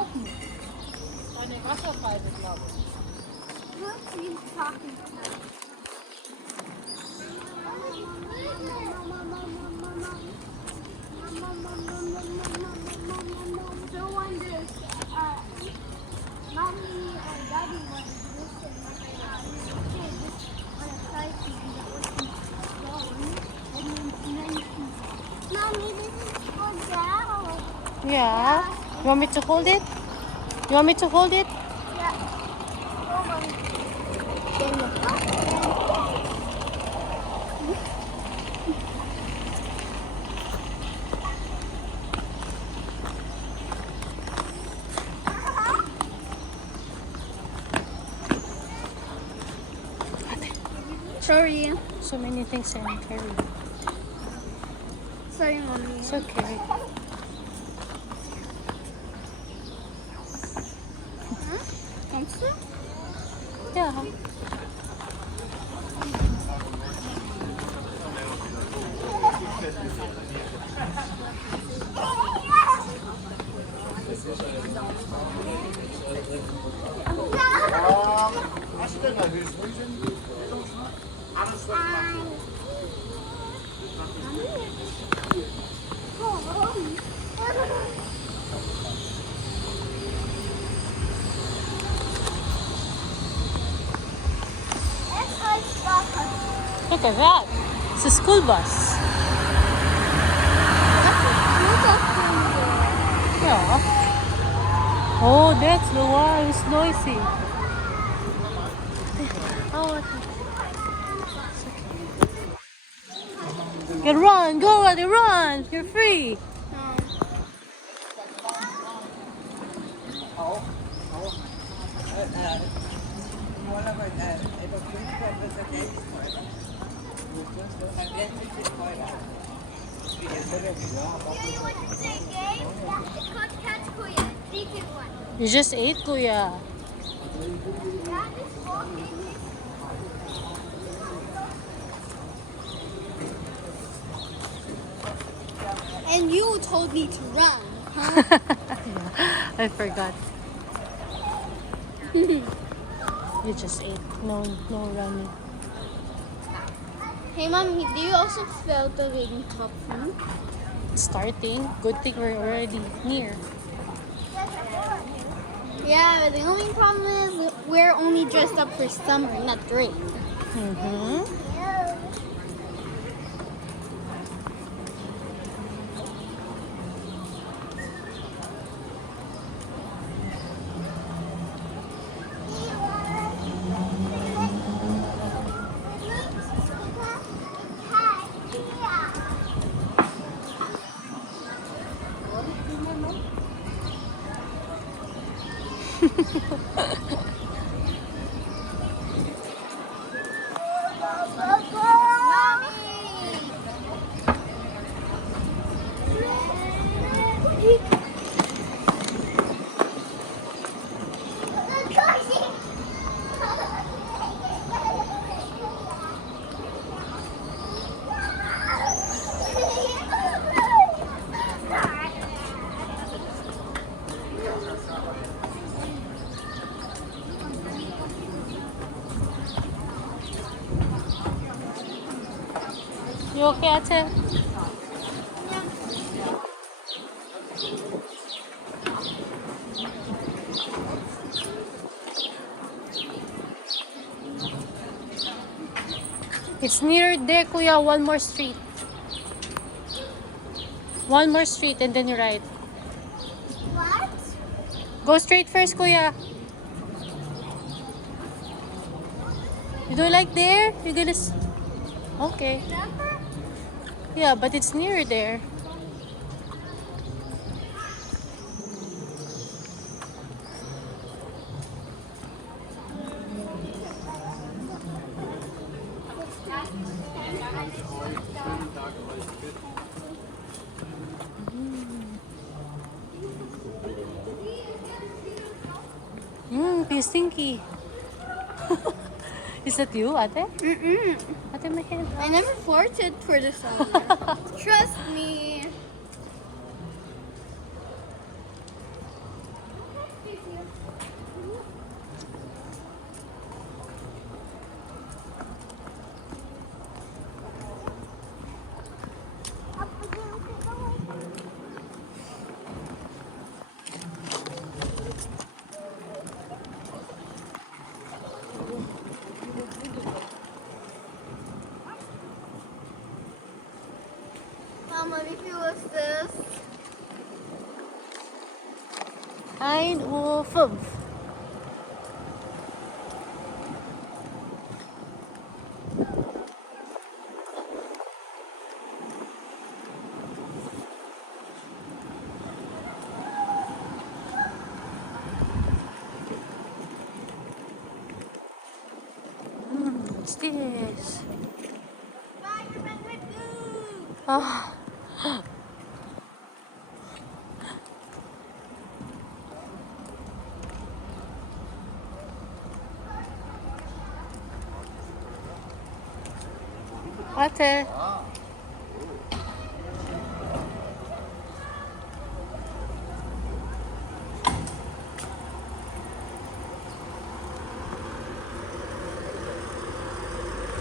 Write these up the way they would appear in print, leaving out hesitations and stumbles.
laufen. Eine Wasserfall, glaube ich. Yeah. You want me to hold it? You want me to hold it? Sorry. So many things I can carry. Sorry, mommy. It's okay. Yeah. Look at that. It's a school bus. Yeah. Oh, that's the one. It's noisy. Oh, okay. You run, go, Roddy, run. You're free. You just ate, Kuya. And you told me to run, huh? Yeah, I forgot. You just ate. No running. Hey, Mommy, do you also feel the rain top from? Starting. Good thing we're already near. Yeah, the only problem is we're only dressed up for summer, not rain. Mm-hmm. You okay, Ate? It's near there, Kuya. One more street. One more street and then you're right. What? Go straight first, Kuya. You don't like there? You're gonna... Okay. Yeah, but it's near there. You're stinky. Is that you, Ate? Ate, my hand. I never farted for the summer. Trust me. what's this? ADoseOfPaula. What's this? Spider-Man with you. Oh. Ate.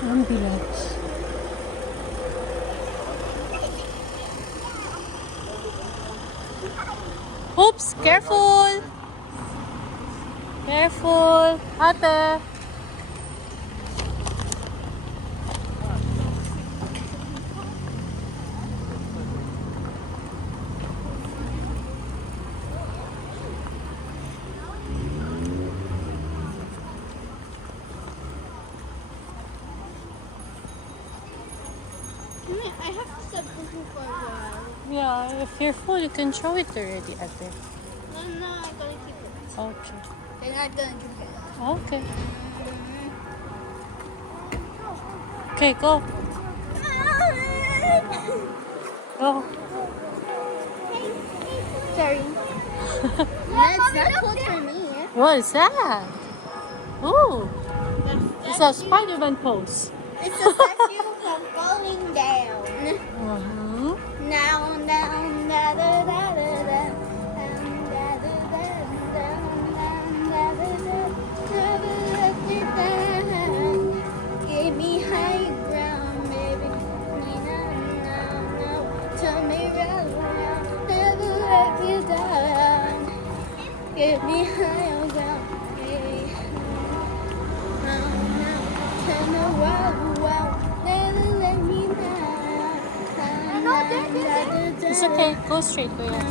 Ambulance. Oops, careful. Careful. Ate. I have to stop looking for a while. Yeah, if you're full, you can show it already, Ate. No, I gotta keep it. Okay. They're not gonna do that. Okay. Okay, go. Go. Sorry. That's not cool for me. What is that? Ooh, it's a That's Spider-Man pose. It's a statue from falling down. Uh-huh. Now, down, da da da da da. Down, da da da down, down, da da da. Never let me down. Give me high ground, baby. No. Turn me round. Never let me down. Give me high ground, baby. Turn around. Never let me down. It's okay. Go straight, Kuya.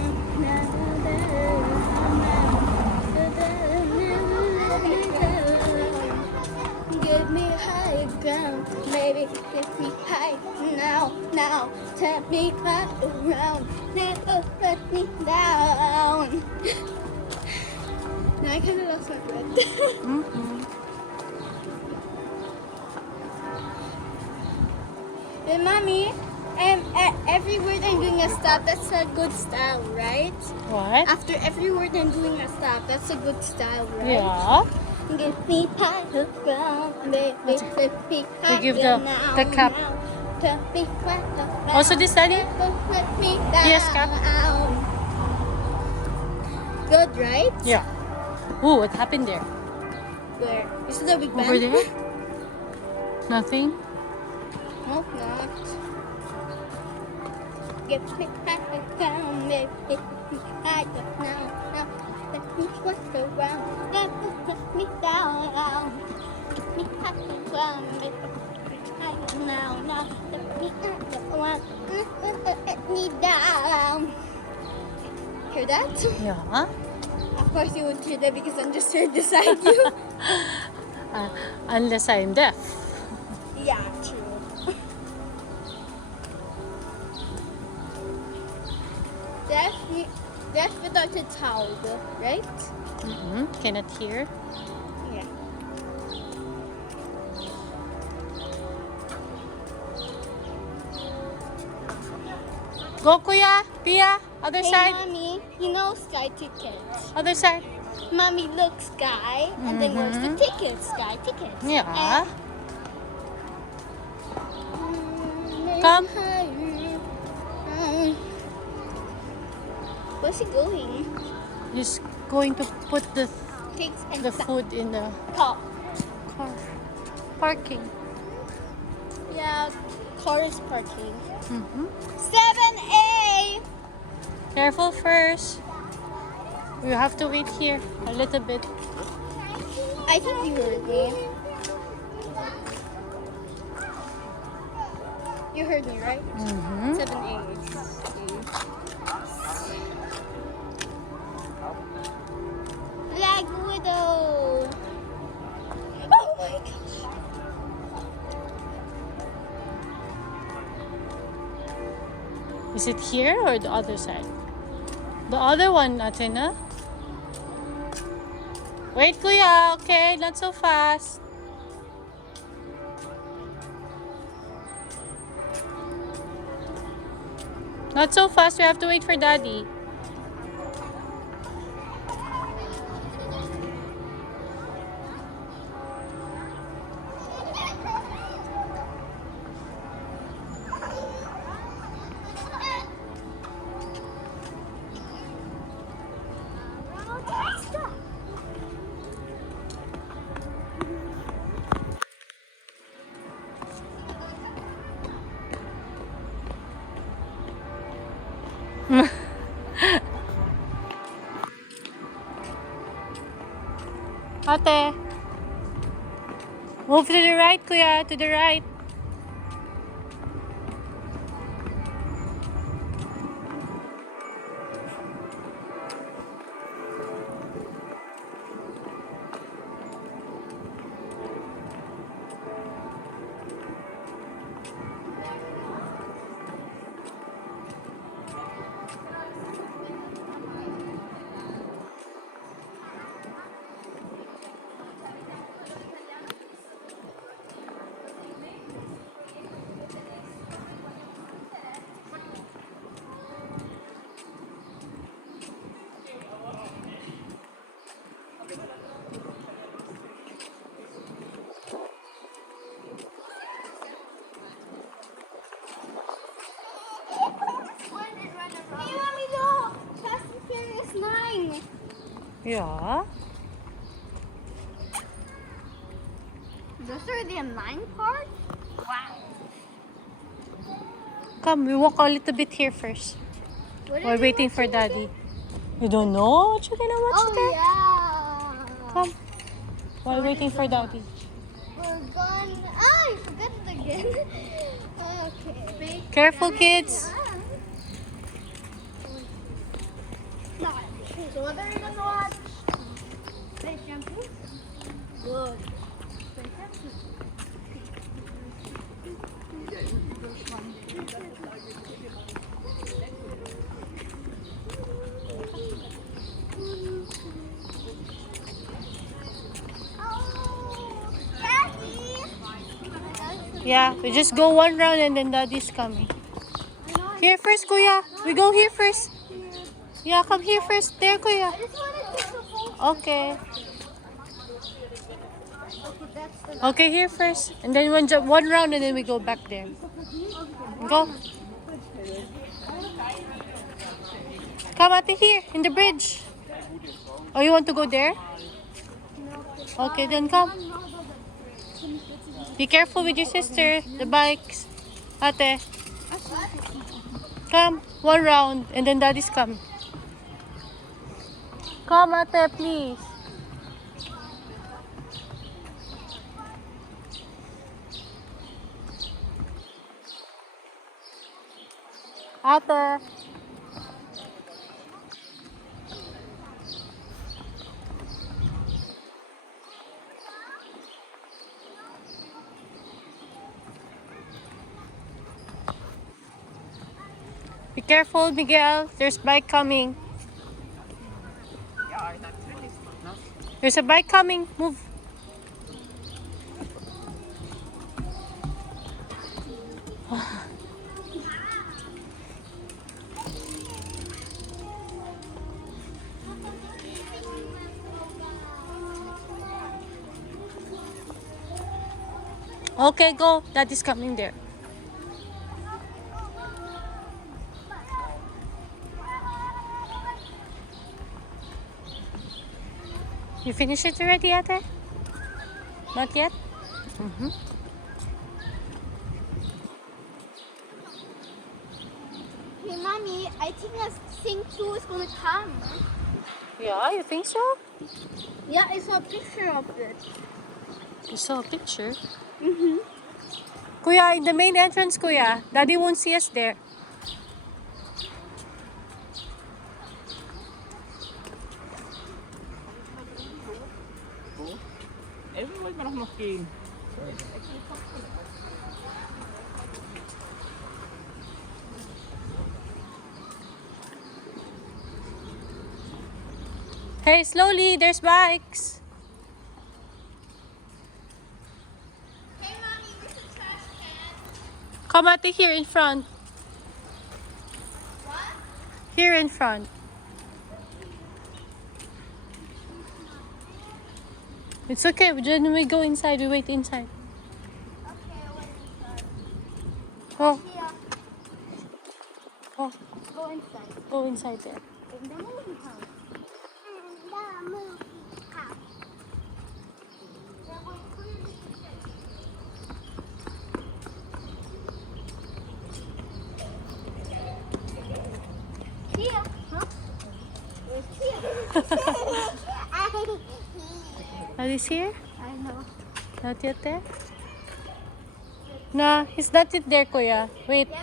Give me high ground, baby. Give me high now. Turn me back around. Never let me down. Now I kind of lost my breath. Mm-hmm. But mommy, every word I'm doing a stop, that's a good style, right? What? After every word I'm doing a stop, that's a good style, right? Yeah. Give me high ground, baby. Let me high give the now, cap. now. Let me high ground. Also this, Daddy? Never let me down. Yes, cap. Good, right? Yeah. Ooh, what happened there? Where? Is it a big bang? Over there? Nothing? Nope, not. Give me high ground, baby. Let me high ground now. Let me walk around. Never let me down. Give me high ground, baby. Now. Let me high ground. Never let me down. Hear that? Yeah. Of course you would hear that because I'm just here beside you. Unless I'm deaf. Yeah, true. Deaf without a towel, right? Mm-hmm. Cannot hear. Yeah. Go, Kuya. Pia. Other Hey, side. mommy, you know Sky Tickets. Other side. Mommy, look, Sky, and then where's the tickets? Sky Tickets. Yeah. And Come. Where's he going? He's going to put the Pigs and food in the car. car. Parking. Yeah, car is parking. Mm-hmm. 7A. Careful first. We have to wait here a little bit. I think you heard me. You heard me, right? Mm-hmm. 7A. Is it here or the other side? The other one, Athena. Wait, Kuya. Okay, not so fast. Not so fast. We have to wait for Daddy. Ate. Move to the right, Kuya. To the right. Hey, Mommy, look! Fast and Furious 9. Yeah. Those are the 9 parts? Wow. Come, we walk a little bit here first. What are We're we waiting for watching Daddy. again? You don't know what you're gonna watch Oh, there? yeah. Come. While waiting for Daddy. We're going. I forgot it again. Okay. Careful, kids. So what are you gonna watch? Space Jam 2? Good. Space Jam 2. Oh, Daddy! Yeah, we just go one round and then Daddy's coming. Here first, Kuya. We go here first. Yeah, come here first. There, Kuya. I just wanted to take the phone. Okay. Okay, that's the Okay, here first. And then one round and then we go back there. Go. Come, Ate, here, in the bridge. Oh, you want to go there? Okay, then come. Be careful with your sister. The bikes. Ate. Come, one round and then Daddy's coming. Come, Ate, please. Ate. Be careful, Miguel. There's bike coming. There's a bike coming. Move. Okay, go. Daddy's coming there. You finished it already, Ate? Not yet? Mm-hmm. Hey, Mommy, I think that thing 2 is gonna come. Yeah, you think so? Yeah, I saw a picture of it. You saw a picture? Mm-hmm. Kuya, in the main entrance, Kuya. Daddy won't see us there. Even wollen wir doch noch gehen. Hey, slowly. There's bikes. Hey, Mommy, where's the trash can? Come at here in front. What? Here in front. It's okay. Then we go inside. We wait inside. Okay, I went inside. Oh, Here, oh, go inside. go inside there. In the movie house. The movie house. Here, huh? Where's here? Daddy's here? I know. Not yet there? Nah, he's not yet there, Kuya. Wait. Yeah,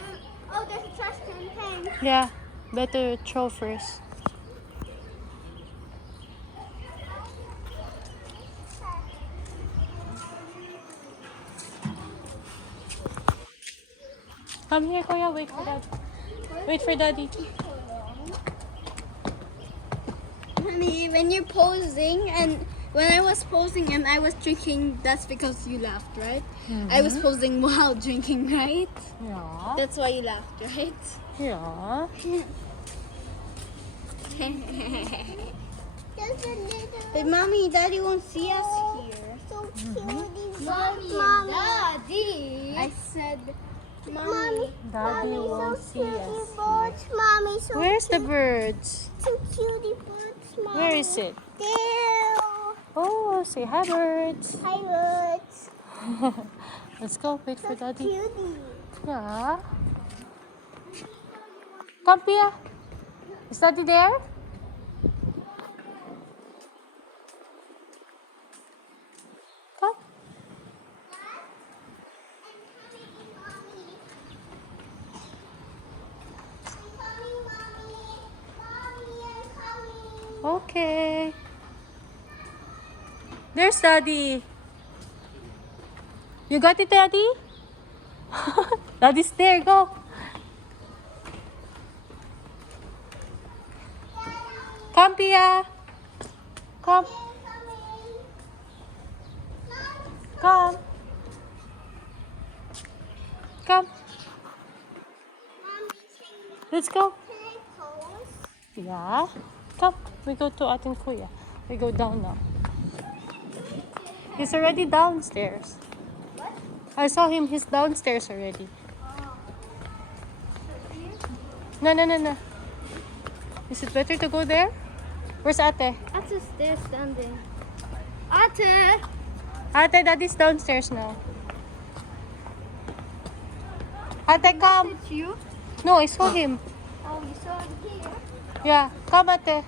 oh, there's a trash can thing. Yeah, better throw first. Come here, Kuya. Wait for Daddy. Wait for Daddy. Honey, when you're posing and when I was posing and I was drinking, that's because you laughed, right? I was posing while drinking, right? Yeah. That's why you laughed, right? Yeah. But Mommy, Daddy won't see us here. So cute. Mommy, Daddy. I said, Mommy. Daddy won't see us. Birds, Mommy, so Where's the birds? two cutie birds, Mommy. Where is it? There. Oh, say hi, birds. Hi, birds. Let's go. Wait for So Daddy. cutie. Yeah. Come, Pia. Is Daddy there? Come. Okay. There's Daddy. You got it, Daddy? Daddy's there. Go. Come, Pia. Come. Come. Come. Let's go. Yeah. Come. We go to Ating Kuya. We go down now. He's already downstairs. I saw him. He's downstairs already. No, no, no, no. Is it better to go there? Where's Ate? Ate's there standing. Ate! Ate, Daddy's downstairs now. Ate, come. It's you? No, I saw him. Oh, you saw it here? Yeah, come, Ate.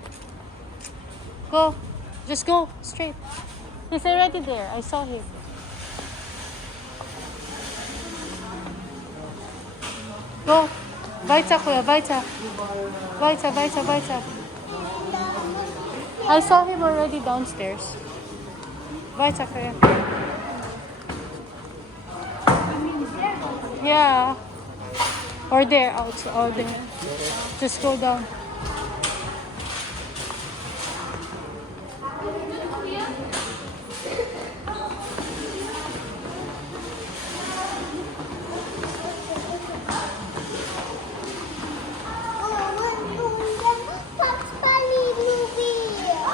Go. Just go straight. He's already there. I saw him. Go. Weiter, Kuya, weiter. Weiter, weiter, weiter. I saw him already downstairs. Weiter, Kuya. Yeah. Or there, outside, or there. Just go down.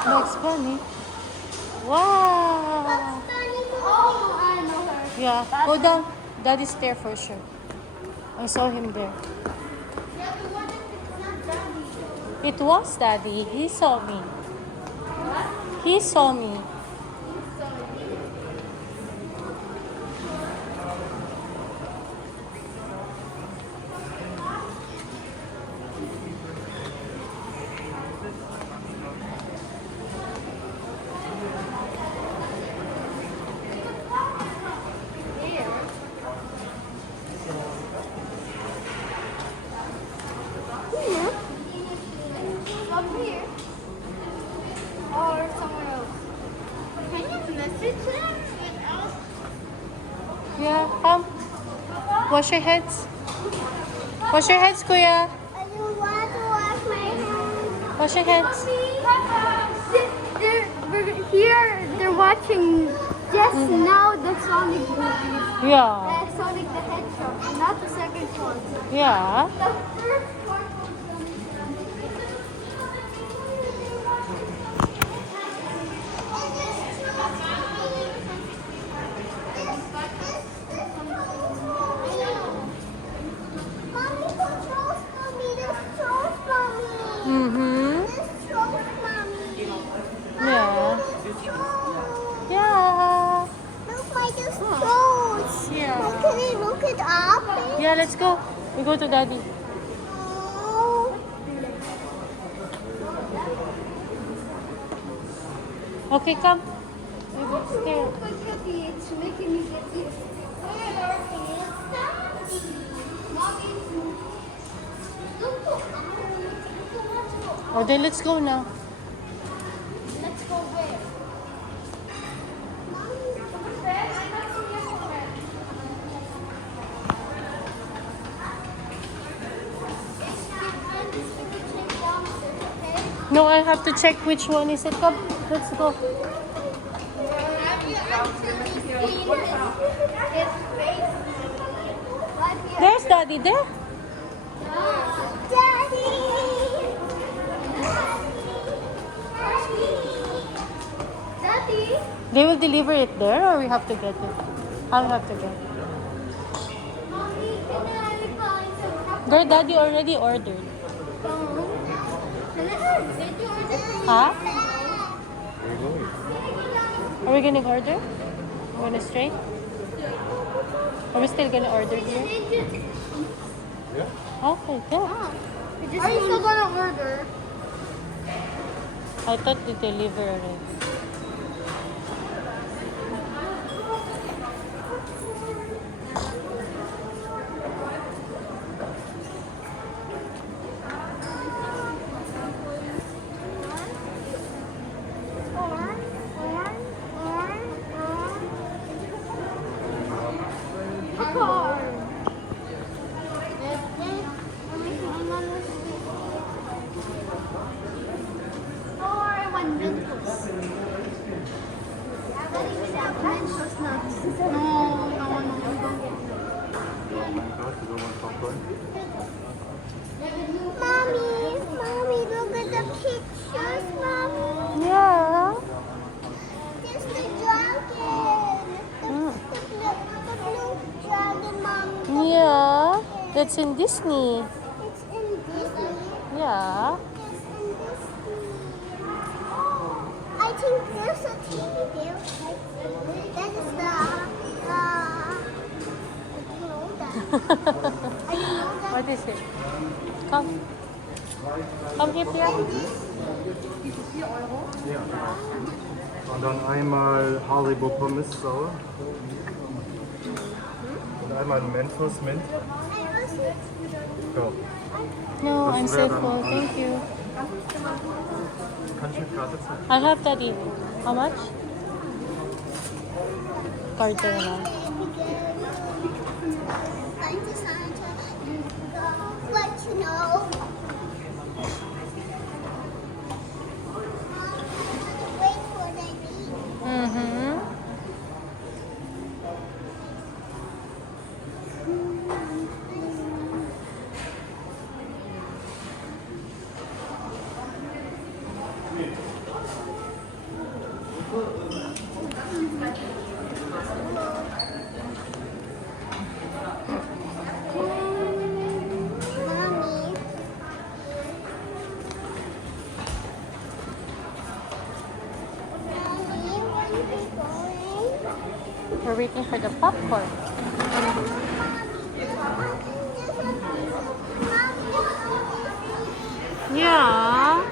Bugs Bunny. Wow. Oh, I know her. Yeah, go down. Daddy's there for sure. I saw him there. Yeah, the one that's not Daddy. It was Daddy. He saw me. He saw me. Up here. Or somewhere else. Can you message them without... Yeah, come. Wash your hands. Wash your hands, Kuya. I don't want to wash my hands. Wash your hands. Mommy. here they're watching just now the Sonic movie. Yeah. Sonic the Hedgehog, not the second one. Yeah. The first one. Mommy, controls mommy. This controls mommy. Mm-hmm. This controls mommy. Yeah. This controls. Yeah. Look, my this controls. Yeah. Can I look it up? Yeah, let's go. We go to Daddy. Oh. Okay, come. We go upstairs. It's making me get this. Oh, then let's go now. Let's go where? No, I have to check which one is it. Come, let's go. There's Daddy there. Daddy? They will deliver it there, or we have to get it? I'll have to get it. Mommy, can I find some Girl, Daddy already ordered. Did you order? Huh? Are we gonna order? We're gonna straight? Are we still gonna order here? Okay, go. Are you still gonna order? I thought they deliver already. Mommy, look at the pictures, Mommy. Yeah. There's the dragon. The blue dragon, Mommy. Yeah. That's in Disney. It's in Disney. Yeah. It's in Disney. I think there's a TV there. That is I didn't know that. I didn't know that. What is it? Come. Come here, Pia. Ja. Und dann einmal Haribo Pommes sauer. Und einmal Mentos Mint. Ja. No, I'm Das so wäre dann full. alles. Thank you. Kann ich mit Karte zahlen? I'll have Daddy. How much? Card na lang. But you know, wait for the beat. Mm-hmm. Mommy. Mommy, where are you going? We're waiting for the popcorn. Yeah.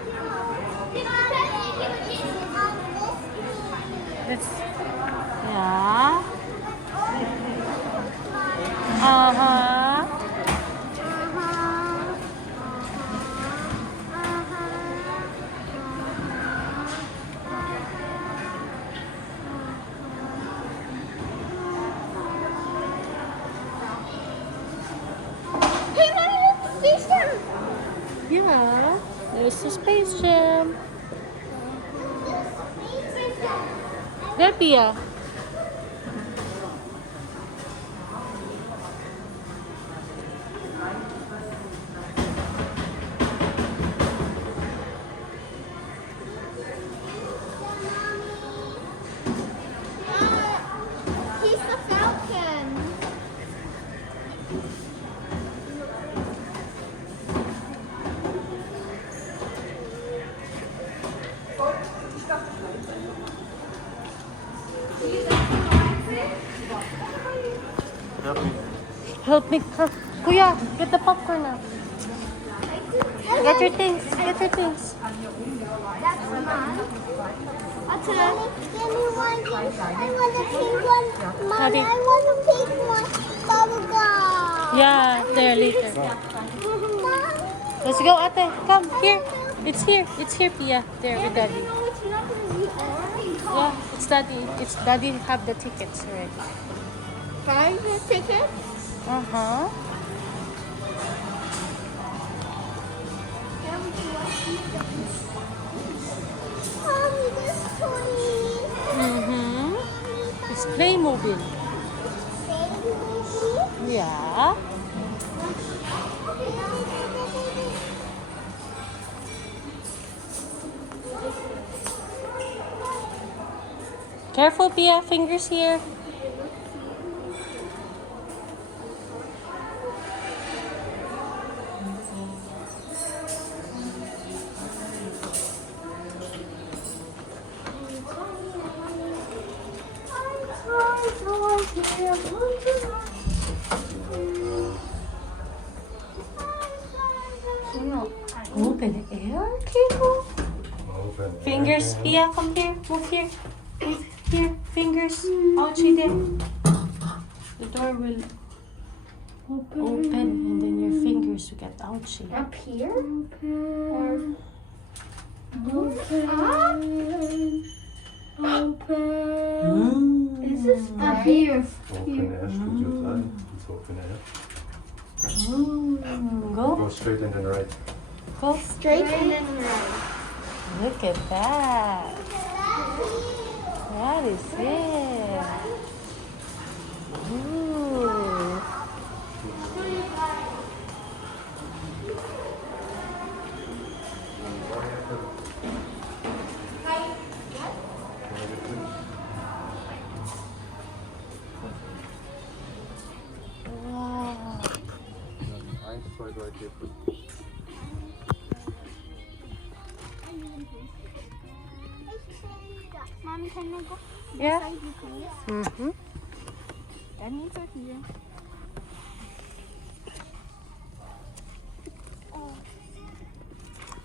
It's yeah. Uh-huh. Hey, Mommy, look, Space Jam. Yeah. There's the Space Jam. Space There, Pia. He's the falcon. Help me. Help me. Come. Kuya, get the popcorn now. Get your things. Get your things. That's mine. Give me one. I want a pink one. Mommy, Daddy. I want a pink one. Bubble gum. Yeah, there later. Mommy. Let's go, ate. Come, here. It's here. It's here, Pia. There with Daddy. No, it's not going to be orange. Yeah, it's Daddy. It's Daddy have the tickets already. Find the ticket. Uh-huh. Mommy, this toy. Mm-hmm. It's Playmobil. Yeah. Careful, Pia. Fingers here. Open air, careful. Open. Fingers, Pia, come here. Move here. Move here. Fingers. Ouchie there. The door will open and then your fingers will get ouchie. Up here? Open. Open. This is up here. Open air, should you say? It's open air. Go. Go straight and then right. Go. Straight and then right. Look at that. That is it. Ooh. Wow. Eins, zwei, drei, vier, fünf. Mommy, can I go? Yeah. Beside you, please? Mm-hmm. That means are here.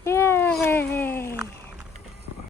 Yay.